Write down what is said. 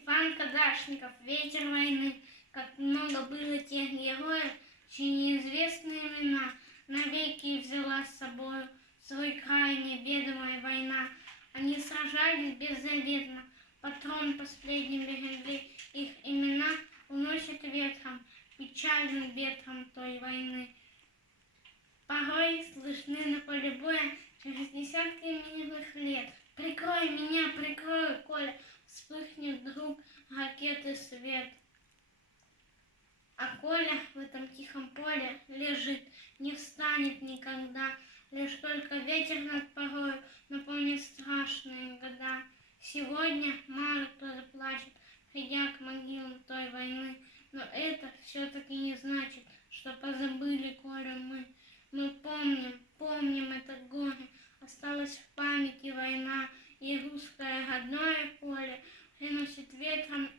Степан Кадашников, ветер войны. Как много было тех героев, чьи неизвестные имена навеки взяла с собой свой край неведомая война. Они сражались беззаветно, патрон последний берегли, их имена уносят ветром, печальным ветром той войны. Порой слышны на поле боя через десятки минулых лет. Прикрой меня, прикрой, Коля, вспыхнет вдруг ракеты свет. А Коля в этом тихом поле лежит, не встанет никогда. Лишь только ветер над порою напомнит страшные года. Сегодня мало кто заплачет, придя к могилам той войны. Но это все-таки не значит, что позабыли Колю мы. Мы помним это горе. Осталась в памяти война, и русское родное поле приносит ветром